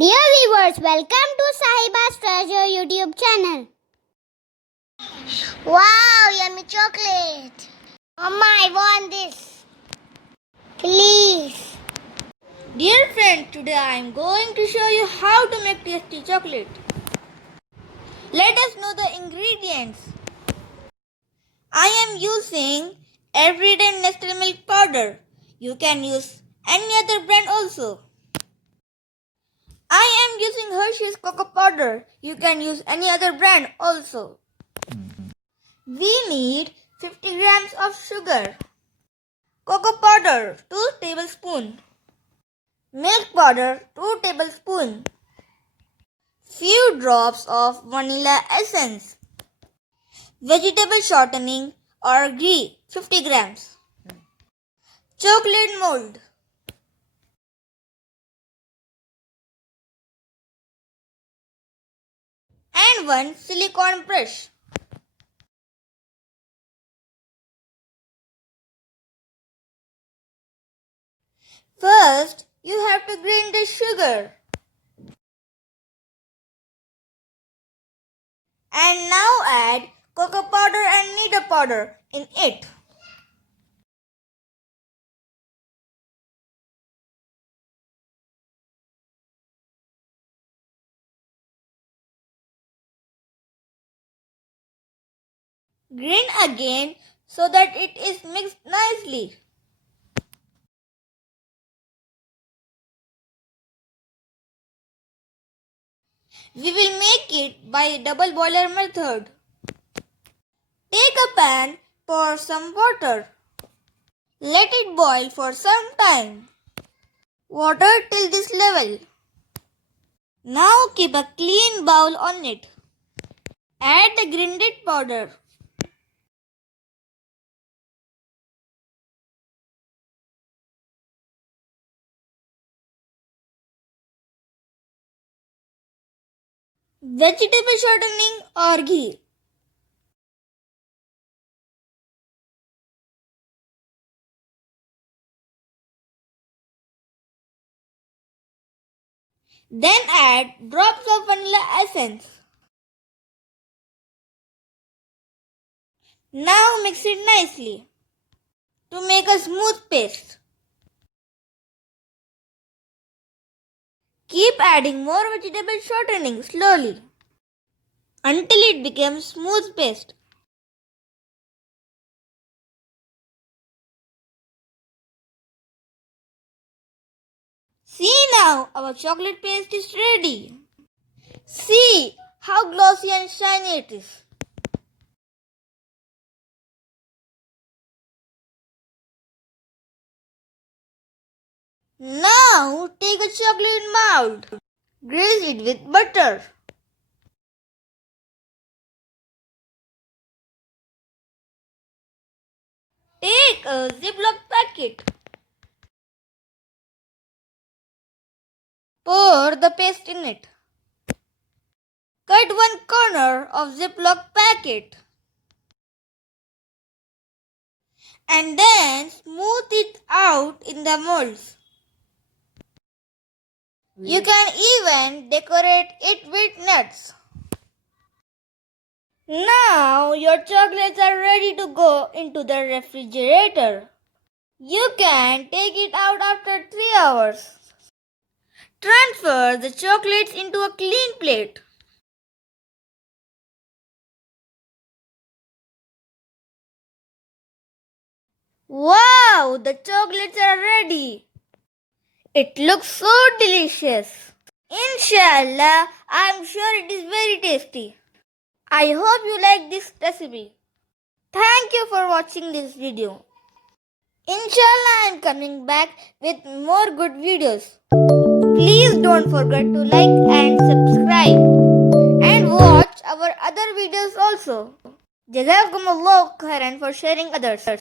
Dear viewers, welcome to Sahiba's Treasure YouTube channel. Wow, yummy chocolate. Mama, I want this. Please. Dear friend, today I am going to show you how to make tasty chocolate. Let us know the ingredients. I am using everyday Nestle milk powder. You can use any other brand also. I am using Hershey's cocoa powder. You can use any other brand also. We need 50 grams of sugar. Cocoa powder 2 tablespoons. Milk powder 2 tablespoons. Few drops of vanilla essence. Vegetable shortening or ghee 50 grams. Chocolate mold. And one silicone brush. First, you have to grind the sugar. And now add cocoa powder and kneaded powder in it. Grind again so that it is mixed nicely. We will make it by double boiler method. Take a pan, pour some water. Let it boil for some time. Water till this level. Now keep a clean bowl on it. Add the grinded powder. Vegetable shortening or ghee. Then add drops of vanilla essence. Now mix it nicely to make a smooth paste. Keep adding more vegetable shortening slowly until it becomes smooth paste. See now, our chocolate paste is ready. See how glossy and shiny it is. Now take a chocolate mold. Grease it with butter. Take a Ziploc packet. Pour the paste in it. Cut one corner of Ziploc packet. And then smooth it out in the molds. You can even decorate it with nuts. Now your chocolates are ready to go into the refrigerator. You can take it out after 3 hours. Transfer the chocolates into a clean plate. Wow, the chocolates are ready. It looks so delicious. Inshallah, I am sure it is very tasty. I hope you like this recipe. Thank you for watching this video. Inshallah, I am coming back with more good videos. Please don't forget to like and subscribe and watch our other videos also. Jazakumullah khairan for sharing others.